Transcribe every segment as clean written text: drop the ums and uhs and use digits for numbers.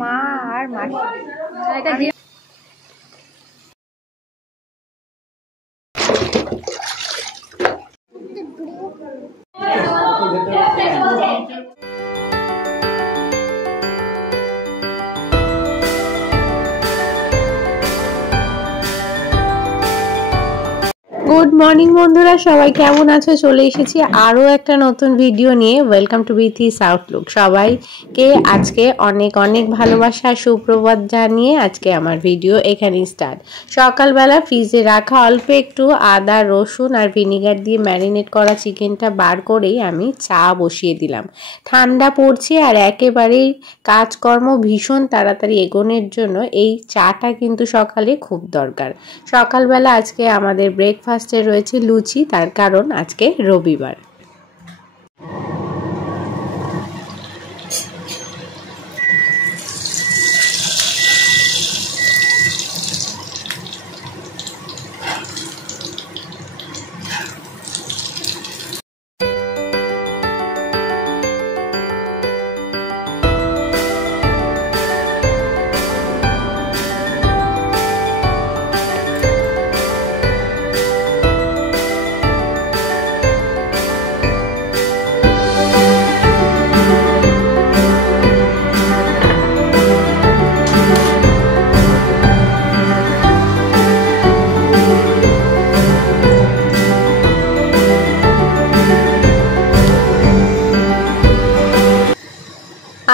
মা আর মাসি। Good morning বন্ধুরা, সবাই কেমন আছো? চলে এসেছি আরও একটা নতুন ভিডিও নিয়ে। Welcome to Bithi's Outlook. সবাইকে আজকে অনেক অনেক ভালোবাসা, সুপ্রভাত জানিয়ে আজকে আমার ভিডিও এখানেই স্টার্ট। সকালবেলা ফ্রিজে রাখা অল্প একটু আদা, রসুন আর ভিনিগার দিয়ে ম্যারিনেট করা চিকেনটা বার করেই আমি চা বসিয়ে দিলাম। ঠান্ডা পড়ছে আর একেবারেই কাজকর্ম ভীষণ তাড়াতাড়ি এগোনোর জন্য এই চাটা কিন্তু সকালে খুব দরকার। সকালবেলা আজকে আমাদের ব্রেকফাস্টে রয়েছে লুচি, তার কারণ আজকে রবিবার।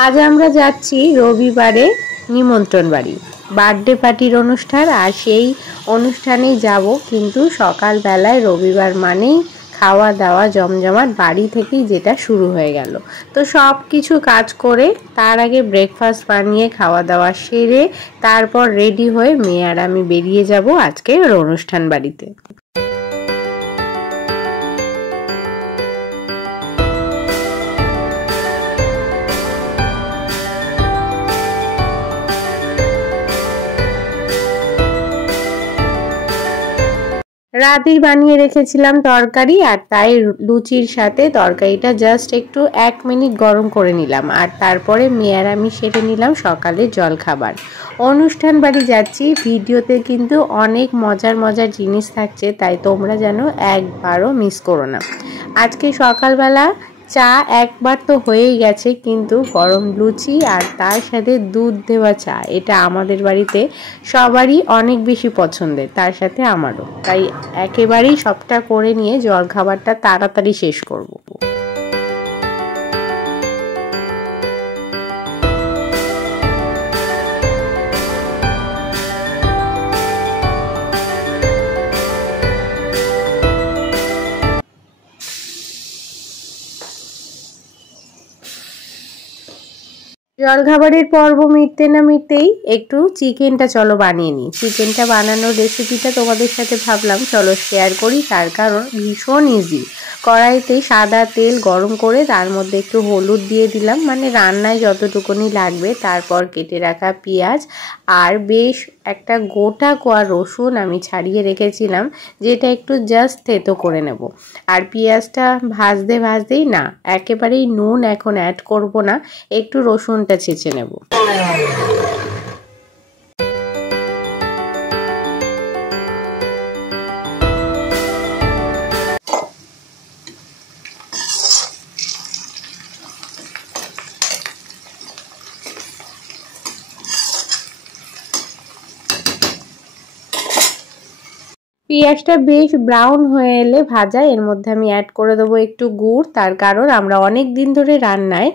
আজ আমরা যাচ্ছি রবিবারে নিমন্ত্রণ বাড়ি, বার্থডে পার্টির অনুষ্ঠান। আর সেই অনুষ্ঠানে যাব, কিন্তু সকালবেলায় রবিবার মানেই খাওয়া দাওয়া জমজমাট বাড়ি থেকেই যেটা শুরু হয়ে গেল। তো সব কিছু কাজ করে তার আগে ব্রেকফাস্ট বানিয়ে খাওয়া দাওয়া সেরে তারপর রেডি হয়ে মেয়ে আর আমি বেরিয়ে যাব আজকের অনুষ্ঠান বাড়িতে। রাতেই বানিয়ে রেখেছিলাম তরকারি, আর তাই লুচির সাথে তরকারিটা জাস্ট একটু 1 মিনিট গরম করে নিলাম। আর তারপরে মেয়ে আর আমি সেরে নিলাম সকালের জলখাবার। অনুষ্ঠান বাড়ি যাচ্ছি, ভিডিওতে কিন্তু অনেক মজার মজার জিনিস থাকছে, তাই তোমরা যেন একবারও মিস করো না। আজকে সকালবেলা চা একবার তো হয়েই গেছে, কিন্তু গরম লুচি আর তার সাথে দুধ দেওয়া চা, এটা আমাদের বাড়িতে সবারই অনেক বেশি পছন্দের, তার সাথে আমারও। তাই একেবারেই সবটা করে নিয়ে জলখাবারটা তাড়াতাড়ি শেষ করব। জলখাবারের পর্ব মিটতে না মিটতেই একটু চিকেনটা চলো বানিয়ে নিই। চিকেনটা বানানোর রেসিপিটা তোমাদের সাথে ভাবলাম চলো শেয়ার করি, তার কারণ ভীষণ ইজি। কড়াইতে সাদা তেল গরম করে তার মধ্যে একটু হলুদ দিয়ে দিলাম, মানে রান্নায় যতটুকুনি লাগবে। তারপর কেটে রাখা পেঁয়াজ আর বেশ একটা গোটা কোয়া রসুন আমি ছাড়িয়ে রেখেছিলাম, যেটা একটু জাস্ট থেতো করে নেব। আর পেঁয়াজটা ভাজতেই না, একেবারেই নুন এখন অ্যাড করব না, একটু রসুনটা ছেঁচে নেব। পেঁয়াজটা বেশ ব্রাউন হয়ে এলে ভাজা, এর মধ্যে আমি অ্যাড করে দেবো একটু গুড়, তার কারণ আমরা অনেক দিন ধরে রান্নায়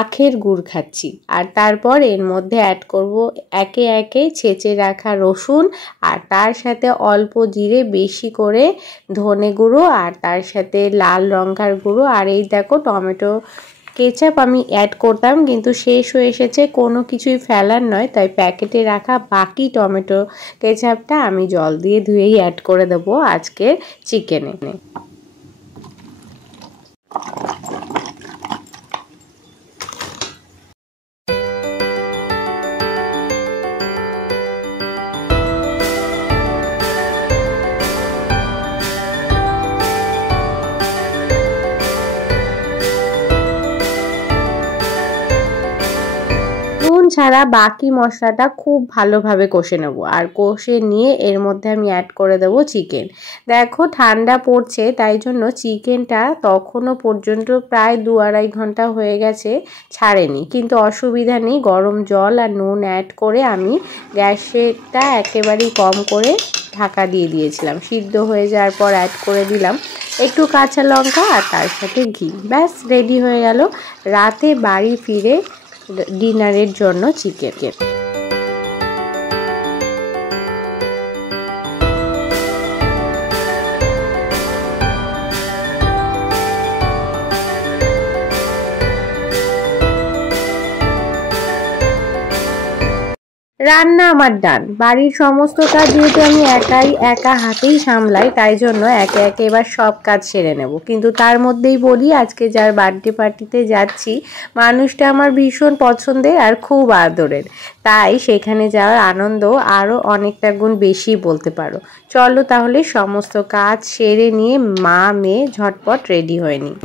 আখের গুড় খাচ্ছি। আর তারপর এর মধ্যে অ্যাড করব একে একে ছেঁচে রাখা রসুন, আর তার সাথে অল্প জিরে, বেশি করে ধনে গুঁড়ো, আর তার সাথে লাল লঙ্কার গুঁড়ো। আর এই দেখো টমেটো কেচাপ আমি অ্যাড করতাম, কিন্তু শেষ হয়ে এসেছে, কোনো কিছুই ফেলার নয়, তাই প্যাকেটে রাখা বাকি টমেটো কেচাপটা আমি জল দিয়ে ধুয়েই অ্যাড করে দেবো আজকের চিকেনে। ছাড়া বাকি মশলাটা খুব ভালোভাবে কষে নেব। আর কষে নিয়ে এর মধ্যে আমি অ্যাড করে দেবো চিকেন। দেখো ঠান্ডা পড়ছে, তাই জন্য চিকেনটা তখনও পর্যন্ত প্রায় 2-2.5 ঘন্টা হয়ে গেছে ছাড়েনি, কিন্তু অসুবিধা নেই। গরম জল আর নুন অ্যাড করে আমি গ্যাসটা একেবারেই কম করে ঢাকা দিয়ে দিয়েছিলাম। সিদ্ধ হয়ে যাওয়ার পর অ্যাড করে দিলাম একটু কাঁচা লঙ্কা আর তার সাথে ঘি। ব্যাস রেডি হয়ে গেল রাতে বাড়ি ফিরে ডিনারের জন্য চিকেন। রান্না আমার ডান। বাড়ির সমস্ত কাজ যেহেতু আমি একা হাতেই সামলাই, তাই জন্য একে একে এবার সব কাজ সেরে নেব। কিন্তু তার মধ্যেই বলি, আজকে যার বার্থডে পার্টিতে যাচ্ছি মানুষটা আমার ভীষণ পছন্দের আর খুব আদরের, তাই সেখানে যাওয়ার আনন্দ আরও অনেকটা গুণ বেশি বলতে পারো। চলো তাহলে সমস্ত কাজ সেরে নিয়ে মা মেয়ে ঝটপট রেডি হয়ে নিই।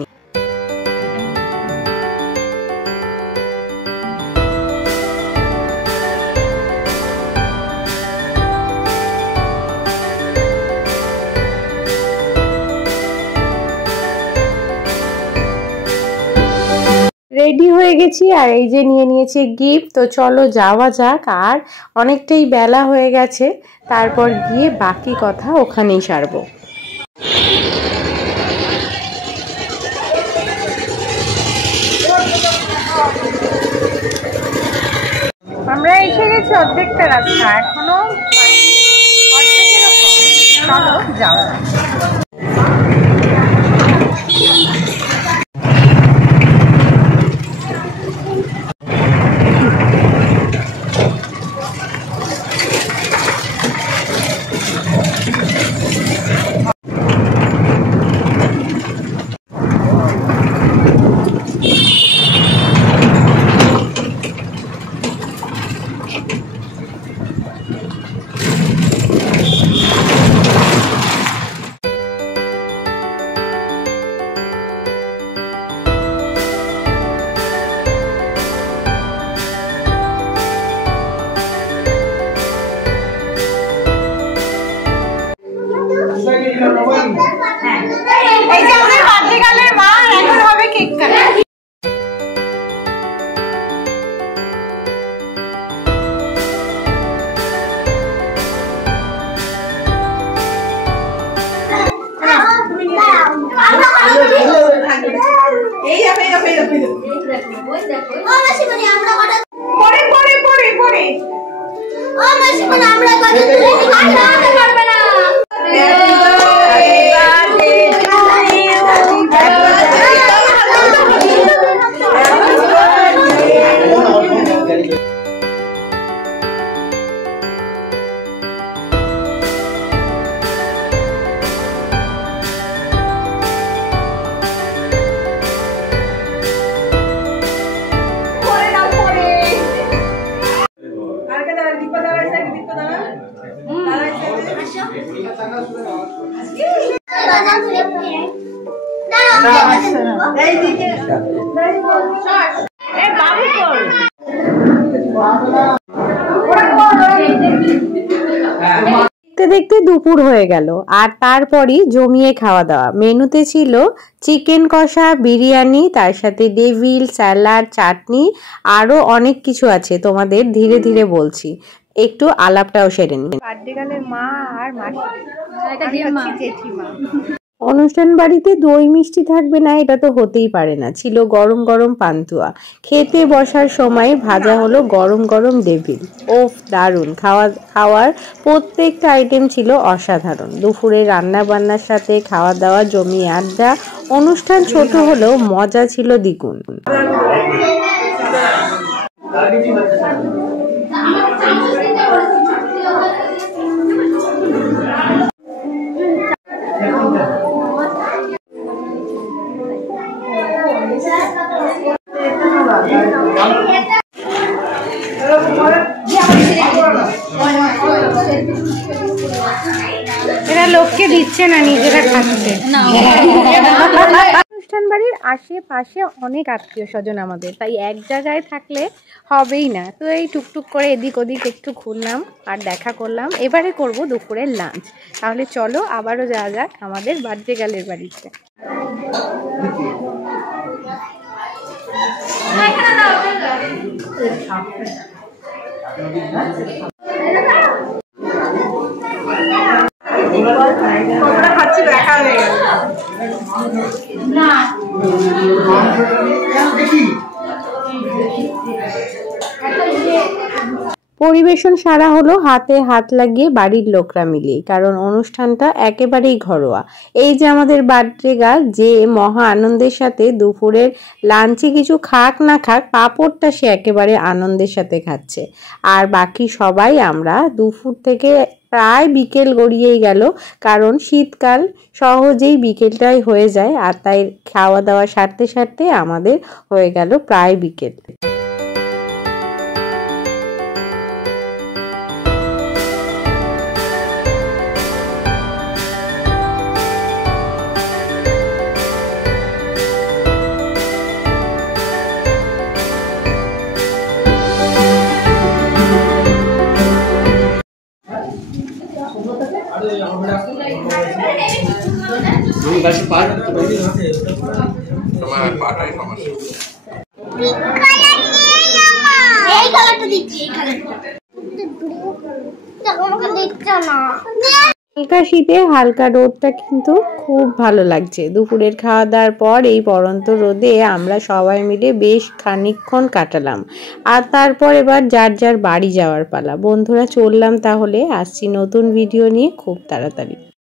রেডি হয়ে গেছি আর এই যে নিয়ে নিয়েছি গিফট। তো চলো যাওয়া যাক, আর অনেকটাই বেলা হয়ে গেছে, তারপর গিয়ে বাকি কথা ওখানেই সারবো। আমরা এসে গেছি অর্ধেকটা রাস্তা, এখনো অর্ধেকের ওপর। চলো যাওয়া যাক। এই যে আমাদের বার্থডে গার্লের মা এখন হবে কেক কাটা। দেখতে দেখতে দুপুর হয়ে গেল, আর তারপরই জমিয়ে খাওয়া দাওয়া। মেনুতে ছিল চিকেন কষা, বিরিয়ানি, তার সাথে ডেভিল, স্যালাড, চাটনি, আরো অনেক কিছু আছে, তোমাদের ধীরে ধীরে বলছি, একটু আলাপটাও সেরে নিন। বার্থডে গার্লের মা আর জেঠিমা। অনুষ্ঠান বাড়িতে দই মিষ্টি থাকবে না এটা তো হতেই পারে না। ছিল গরম গরম পান্তুয়া। খেতে বসার সময় ভাজা হলো গরম গরম ডেভিল। ওফ, দারুণ! খাওয়ার প্রত্যেকটা আইটেম ছিল অসাধারণ। দুপুরে রান্না বান্নার সাথে খাওয়া দাওয়া, জমিয়ে আড্ডা। অনুষ্ঠান ছোট হলেও মজা ছিল দ্বিগুণ। এরা লোককে দিচ্ছে না, নিজেরা খাচ্ছে। অনুষ্ঠান বাড়ির আশেপাশে অনেক আত্মীয় স্বজন আমাদের, তাই এক জায়গায় থাকলে হবেই না। তো এই টুকটুক করে এদিক ওদিক একটু ঘুরলাম আর দেখা করলাম। এবারে করব দুপুরের লাঞ্চ। তাহলে চলো আবারও যাওয়া যাক আমাদের বার্থডে গার্লের বাড়িতে। পরিবেশন সারা হলো হাতে হাত লাগিয়ে বাড়ির লোকরা মিলিয়ে, কারণ অনুষ্ঠানটা একেবারেই ঘরোয়া। এই যে আমাদের বার্থডে গার্ল, যে মহা আনন্দের সাথে দুপুরের লাঞ্চে কিছু খাক না খাক, পাঁপড়টা সে একেবারে আনন্দের সাথে খাচ্ছে। আর বাকি সবাই আমরা দুপুর থেকে প্রায় বিকেল গড়িয়েই গেল, কারণ শীতকাল সহজেই বিকেলটাই হয়ে যায়। আর তাই খাওয়া দাওয়া সারতে সারতে আমাদের হয়ে গেল প্রায় বিকেল। হালকা শীতে হালকা রোদটা কিন্তু খুব ভালো লাগছে। দুপুরের খাওয়া দাওয়ার পর এই পড়ন্ত রোদে আমরা সবাই মিলে বেশ খানিকক্ষণ কাটালাম। আর তারপর এবার যার যার বাড়ি যাওয়ার পালা। বন্ধুরা, চললাম তাহলে, আসছি নতুন ভিডিও নিয়ে খুব তাড়াতাড়ি।